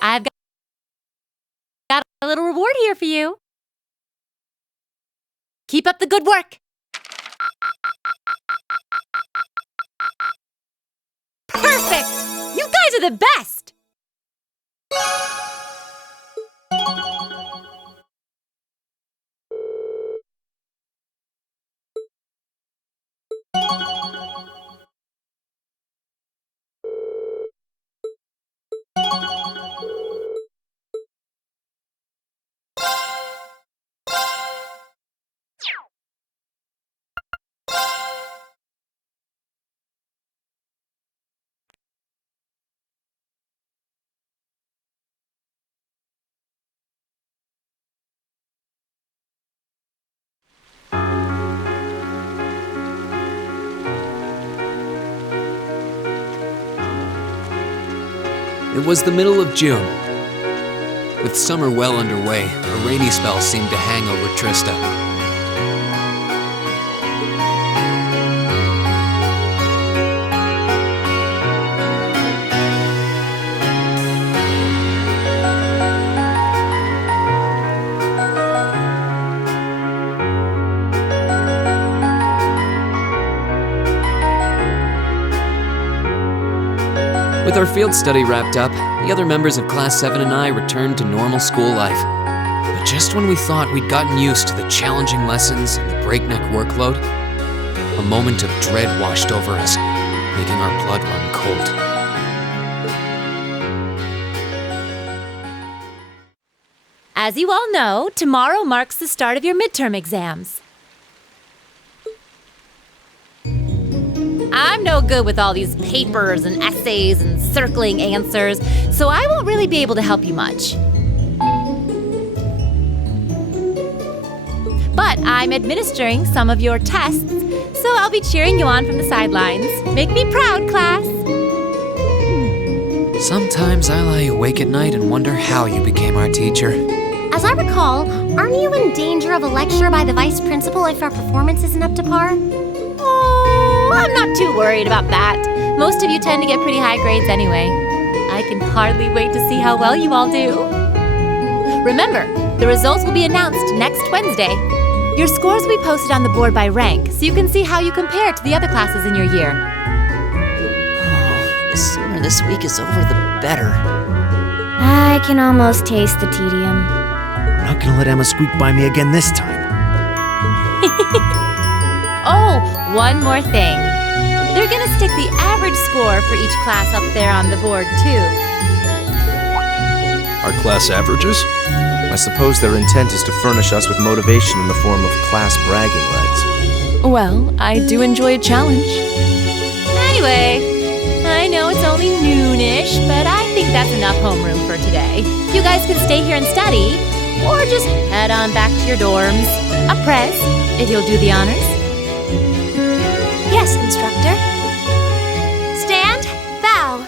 I've got a little reward here for you. Keep up the good work. Perfect! You guys are the best! It was the middle of June. With summer well underway, a rainy spell seemed to hang over Trista. With our field study wrapped up, the other members of Class 7 and I returned to normal school life. But just when we thought we'd gotten used to the challenging lessons and the breakneck workload, a moment of dread washed over us, making our blood run cold. As you all know, tomorrow marks the start of your midterm exams. I'm no good with all these papers and essays and circling answers, so I won't really be able to help you much. But I'm administering some of your tests, so I'll be cheering you on from the sidelines. Make me proud, class! Sometimes I lie awake at night and wonder how you became our teacher. As I recall, aren't you in danger of a lecture by the vice principal if our performance isn't up to par? Oh, I'm not too worried about that. Most of you tend to get pretty high grades anyway. I can hardly wait to see how well you all do. Remember, the results will be announced next Wednesday. Your scores will be posted on the board by rank, so you can see how you compare to the other classes in your year. Oh, the sooner this week is over, the better. I can almost taste the tedium. I'm not gonna let Emma squeak by me again this time. Oh, one more thing. They're gonna stick the average score for each class up there on the board, too. Our class averages? I suppose their intent is to furnish us with motivation in the form of class bragging rights. Well, I do enjoy a challenge. Anyway, I know it's only noonish, but I think that's enough homeroom for today. You guys can stay here and study, or just head on back to your dorms. Apres, if you'll do the honors. Yes, instructor. Stand, bow.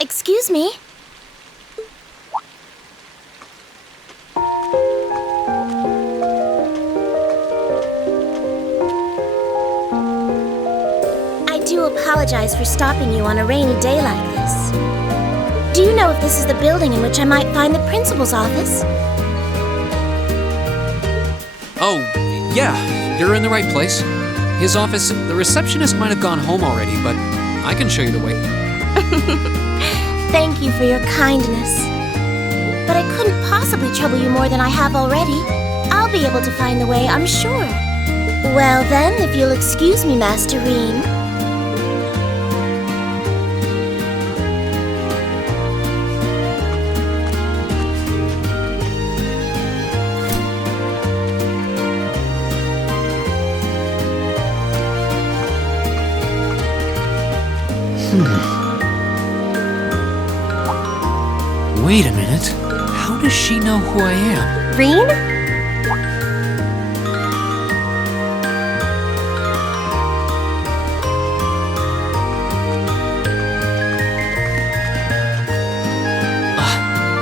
Excuse me? I do apologize for stopping you on a rainy day like this. Do you know if this is the building in which I might find the principal's office? Oh, yeah, you're in the right place. His office, the receptionist might have gone home already, but I can show you the way. Thank you for your kindness. But I couldn't possibly trouble you more than I have already. I'll be able to find the way, I'm sure. Well then, if you'll excuse me, Master Rean. Wait a minute. How does she know who I am? Rean?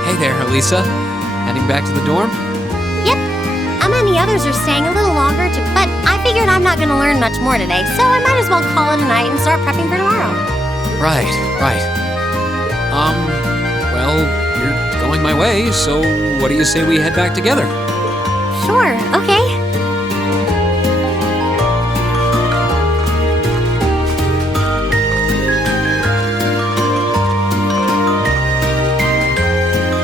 Hey there, Elisa. Heading back to the dorm? Yep. Emma and the others are staying a little longer, but I figured I'm not going to learn much more today, so I might as well call it a night and start prepping for tomorrow. Right. Well, you're going my way, so what do you say we head back together? Sure, okay.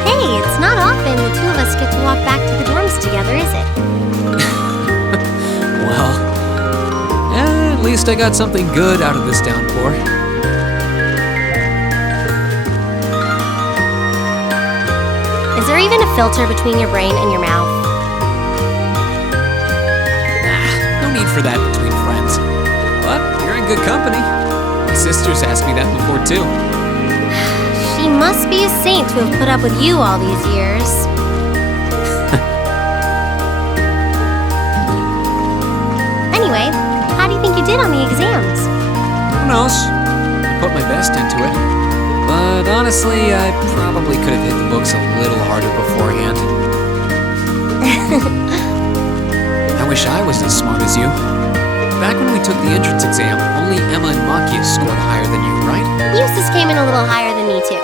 Hey, it's not often the two of us get to walk back to the dorms together, is it? Well, at least I got something good out of this downpour. Is there even a filter between your brain and your mouth? No need for that between friends. But you're in good company. My sister's asked me that before, too. She must be a saint to have put up with you all these years. Anyway, how do you think you did on the exams? Who knows? I put my best into it. But honestly, I probably could have hit the books a little harder beforehand. I wish I was as smart as you. Back when we took the entrance exam, only Emma and Makia scored higher than you, right? Eustace came in a little higher than me, too.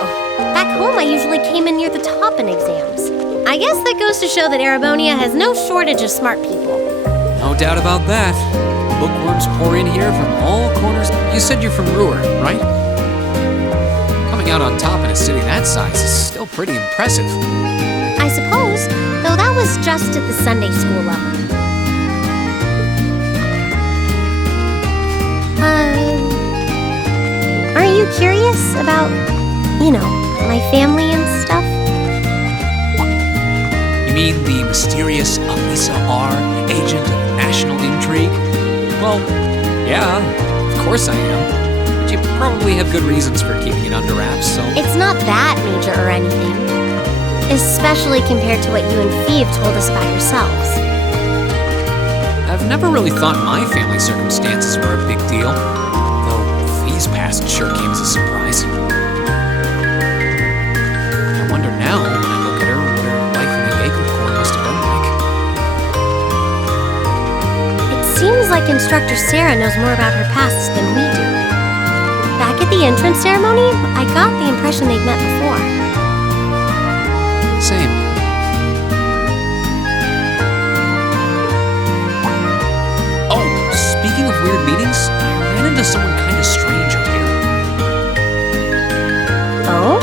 Back home, I usually came in near the top in exams. I guess that goes to show that Erebonia has no shortage of smart people. No doubt about that. Bookworms pour in here from all corners. You said you're from Ruhr, right? Coming out on top in a city that size is still pretty impressive. I suppose, though that was just at the Sunday school level. Aren't you curious about, my family and stuff? You mean the mysterious Elisa R., agent of national intrigue? Well, yeah, of course I am. But you probably have good reasons for keeping it under wraps, so... It's not that major or anything. Especially compared to what you and Fee have told us about yourselves. I've never really thought my family circumstances were a big deal. Though Fee's past sure came as a surprise. I wonder now, when I look at her, what her life in the Jacob Corps must have been like. It seems like Instructor Sarah knows more about her past than we do. Back at the entrance ceremony, I got the impression they'd met before. Same. Oh, speaking of weird meetings, I ran into someone kind of strange up here. Oh?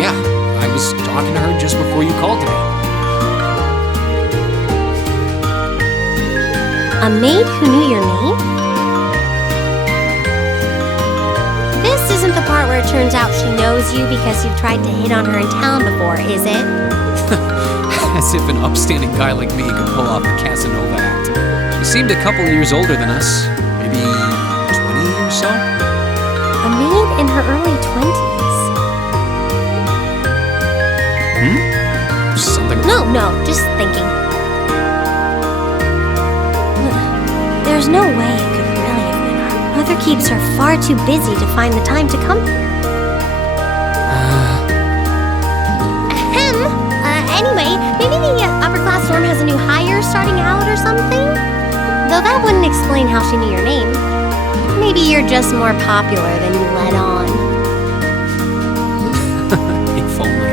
Yeah, I was talking to her just before you called to me. A maid who knew your name? This isn't the part where it turns out she knows you because you've tried to hit on her in town before, is it? As if an upstanding guy like me could pull off the Casanova act. She seemed a couple of years older than us, maybe 20 or so. A maid in her early 20s. Something... No, just thinking. There's no way it could really have been her. Mother keeps her far too busy to find the time to come here. wouldn't explain how she knew your name. Maybe you're just more popular than you let on. If only.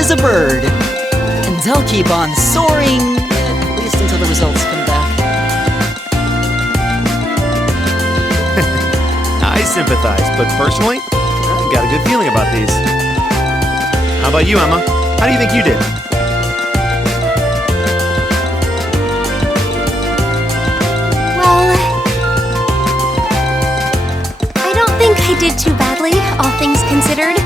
as a bird. And they'll keep on soaring, at least until the results come back. I sympathize, but personally, I've got a good feeling about these. How about you, Emma? How do you think you did? Well, I don't think I did too badly, all things considered.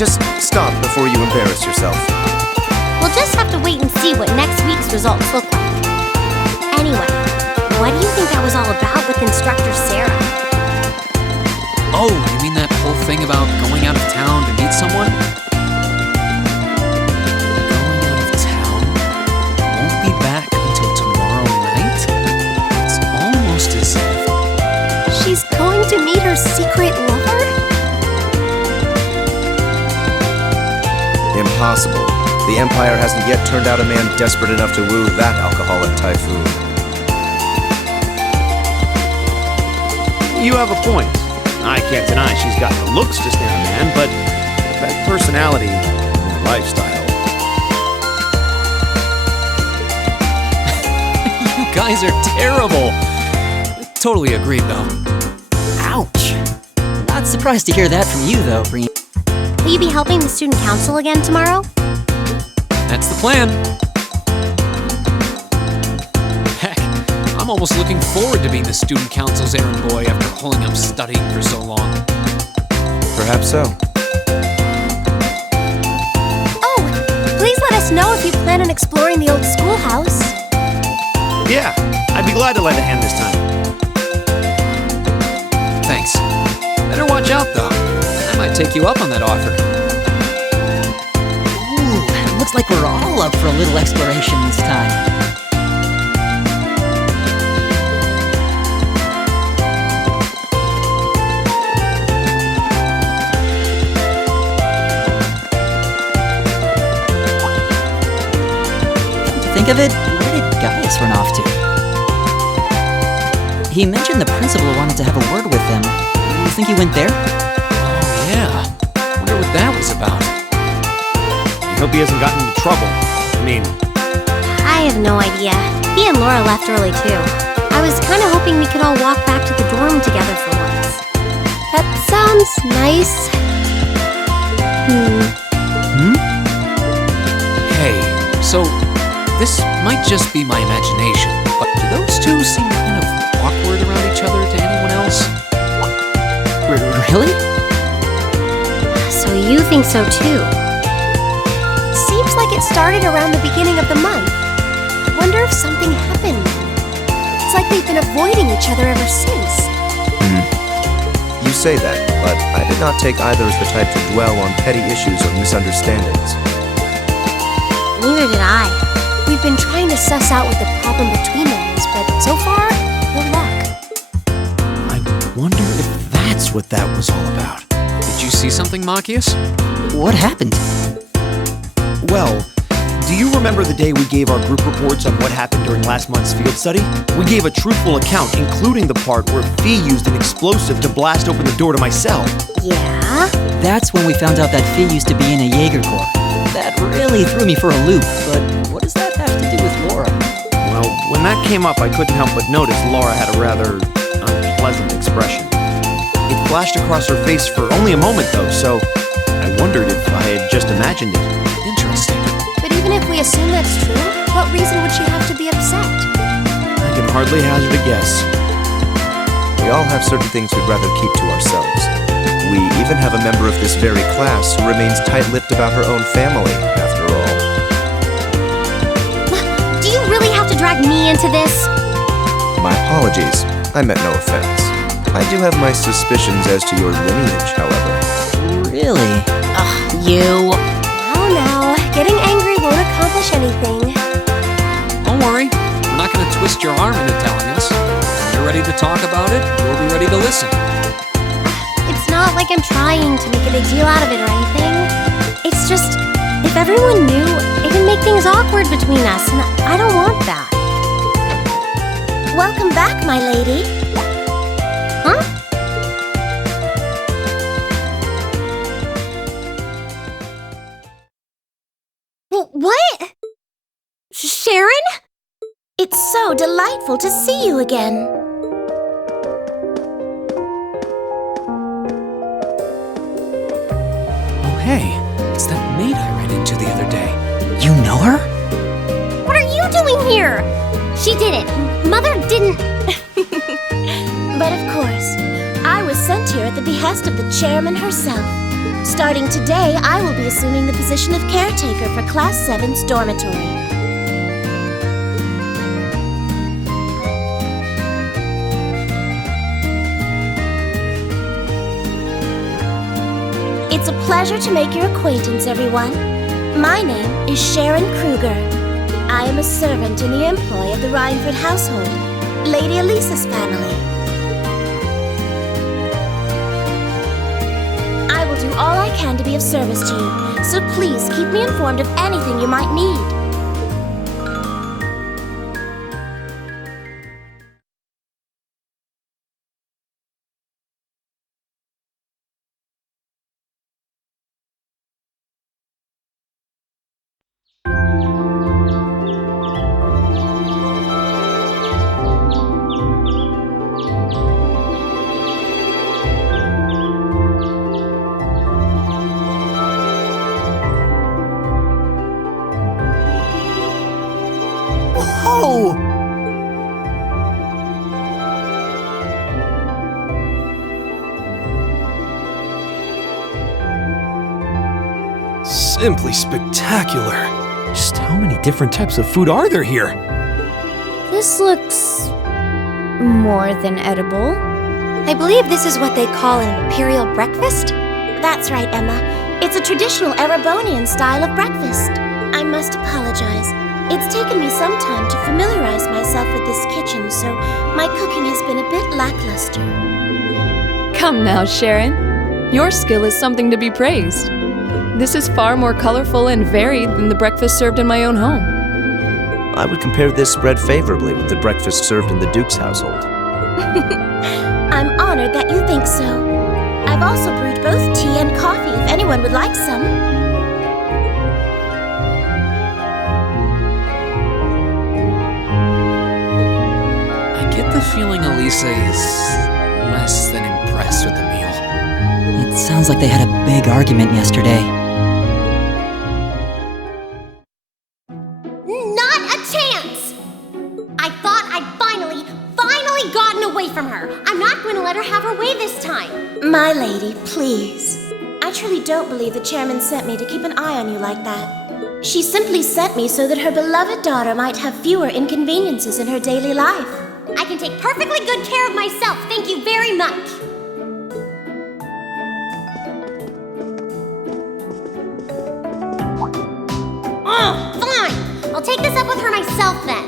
Just stop before you embarrass yourself. We'll just have to wait and see what next week's results look like. anyway? What do you think that was all about with Instructor Sarah? Oh, you mean that whole thing about going out of town to meet someone? Going out of town? Won't be back until tomorrow night? It's almost as if... She's going to meet her secret lover? Impossible. The Empire hasn't yet turned out a man desperate enough to woo that alcoholic typhoon. You have a point. I can't deny she's got the looks to stand a man, but that personality and lifestyle. You guys are terrible! Totally agreed, though. Ouch. Not surprised to hear that from you, though, Rean. Will you be helping the student council again tomorrow? That's the plan. Heck, I'm almost looking forward to being the student council's errand boy after holding up studying for so long. Perhaps so. Oh, please let us know if you plan on exploring the old schoolhouse. Yeah, I'd be glad to lend a hand this time. Thanks. Better watch out, though. I might take you up on that offer. Ooh, looks like we're all up for a little exploration this time. Think of it, where did Gaius run off to? He mentioned the principal wanted to have a word with him. You think he went there? Oh, yeah. Wonder what that was about. I hope he hasn't gotten into trouble. I mean, I have no idea. He and Laura left early too. I was kind of hoping we could all walk back to the dorm together for once. That sounds nice. Hey, so this might just be my imagination, but do those two seem kind of awkward around each other to anyone else? Really? So you think so too? Seems like it started around the beginning of the month. Wonder if something happened. It's like they've been avoiding each other ever since. You say that, but I did not take either as the type to dwell on petty issues or misunderstandings. Neither did I. We've been trying to suss out what the problem between them is, but so far, no luck. I wonder if that's what that was all about. Did you see something, Machias? What happened? well, do you remember the day we gave our group reports on what happened during last month's field study? We gave a truthful account, including the part where Fee used an explosive to blast open the door to my cell. Yeah? That's when we found out that Fee used to be in a Jaeger Corps. That really threw me for a loop, but what does that have to do with Laura? Well, when that came up, I couldn't help but notice Laura had a rather unpleasant expression. It flashed across her face for only a moment, though, so I wondered if I had just imagined it. Interesting. But even if we assume that's true, what reason would she have to be upset? I can hardly hazard a guess. We all have certain things we'd rather keep to ourselves. We even have a member of this very class who remains tight-lipped about her own family, after all. Do you really have to drag me into this? My apologies. I meant no offense. I do have my suspicions as to your lineage, however. Really? You. Now, getting angry won't accomplish anything. Don't worry, I'm not going to twist your arm into telling us. When you're ready to talk about it, we'll be ready to listen. It's not like I'm trying to make a big deal out of it or anything. It's just, if everyone knew, it would make things awkward between us, and I don't want that. Welcome back, my lady. Huh? What? Sharon? It's so delightful to see you again. Oh, hey, it's that maid I ran into the other day. You know her? What are you doing here? She didn't. Mother didn't. But of course, I was sent here at the behest of the chairman herself. Starting today, I will be assuming the position of caretaker for Class VII's dormitory. It's a pleasure to make your acquaintance, everyone. My name is Sharon Kruger. I am a servant in the employ of the Rhineford household, Lady Elisa's family. I will do all I can to be of service to you, so please keep me informed of anything you might need. Whoa! Simply spectacular. Just how many different types of food are there here? This looks more than edible. I believe this is what they call an imperial breakfast. That's right, Emma. It's a traditional Erebonian style of breakfast. I must apologize. It's taken me some time to familiarize myself with this kitchen, so my cooking has been a bit lackluster. Come now, Sharon. Your skill is something to be praised. This is far more colorful and varied than the breakfast served in my own home. I would compare this spread favorably with the breakfast served in the Duke's household. I'm honored that you think so. I've also brewed both tea and coffee if anyone would like some. I get the feeling Elisa is less than impressed with the meal. It sounds like they had a big argument yesterday. Not a chance! I thought I'd finally gotten away from her. I'm not going to let her have her way this time. My lady, please. I truly don't believe the chairman sent me to keep an eye on you like that. She simply sent me so that her beloved daughter might have fewer inconveniences in her daily life. I can take perfectly good care of myself, thank you very much. Oh, fine! I'll take this up with her myself then.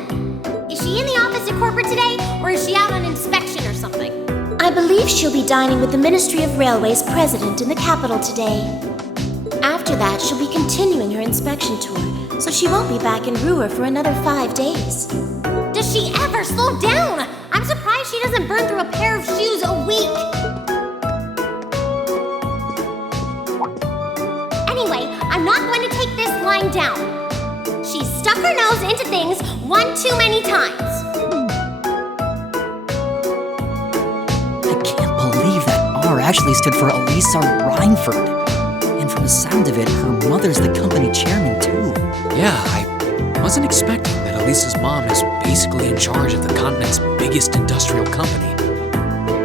Is she in the office at corporate today, or is she out on inspection or something? I believe she'll be dining with the Ministry of Railways president in the capital today. After that, she'll be continuing her inspection tour, so she won't be back in Ruhr for another 5 days. Does she ever slow down? I'm surprised she doesn't burn through a pair of shoes a week. Anyway, I'm not going to take this lying down. She's stuck her nose into things one too many times. I can't believe that R actually stood for Elisa Rhineford. And from the sound of it, her mother's the company chairman too. Yeah, I wasn't expecting that Elisa's mom is basically in charge of the continent's biggest industrial company.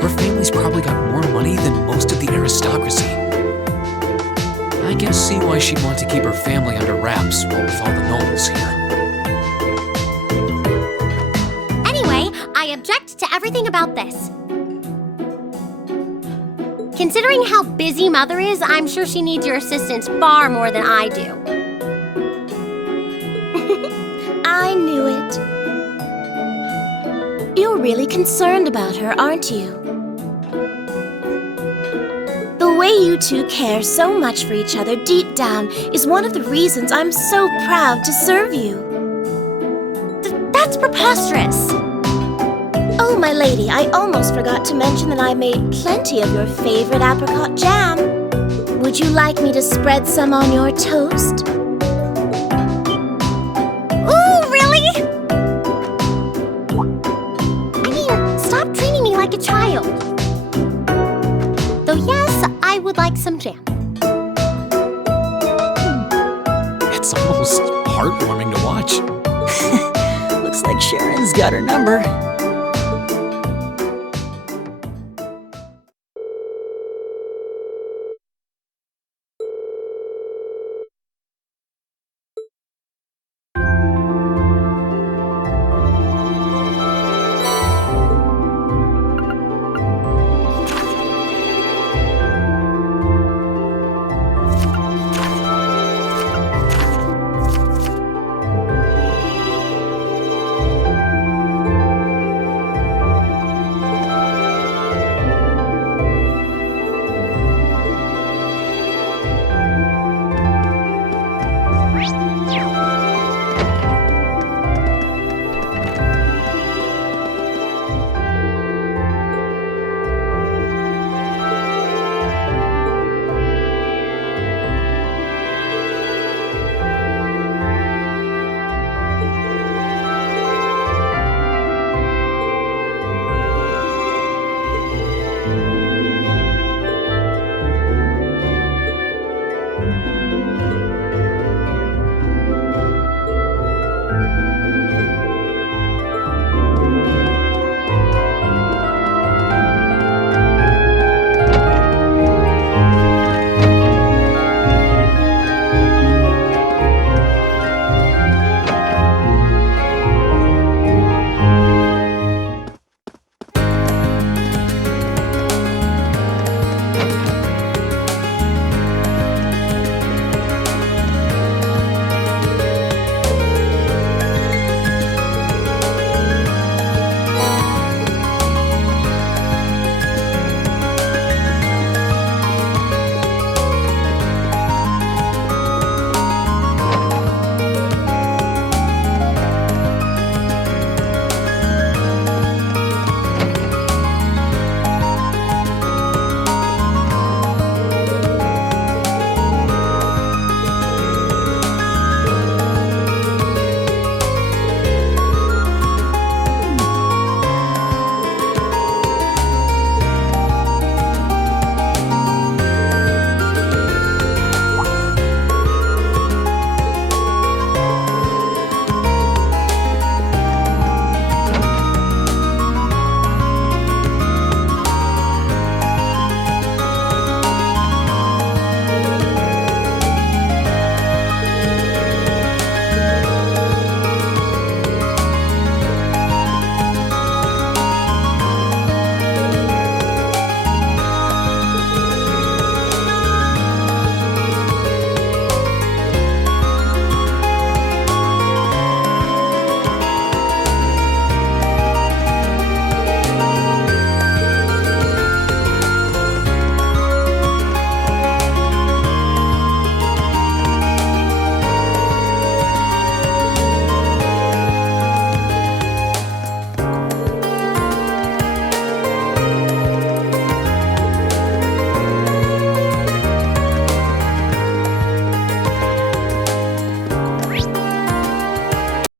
Her family's probably got more money than most of the aristocracy. I can see why she'd want to keep her family under wraps, what with all the nobles here. Anyway, I object to everything about this. Considering how busy Mother is, I'm sure she needs your assistance far more than I do. I knew it. You're really concerned about her, aren't you? The way you two care so much for each other deep down is one of the reasons I'm so proud to serve you. That's preposterous. Oh, my lady, I almost forgot to mention that I made plenty of your favorite apricot jam. Would you like me to spread some on your toast? Ooh, really? I mean, stop treating me like a child. Though yes, I would like some jam. It's almost heartwarming to watch. Looks like Sharon's got her number.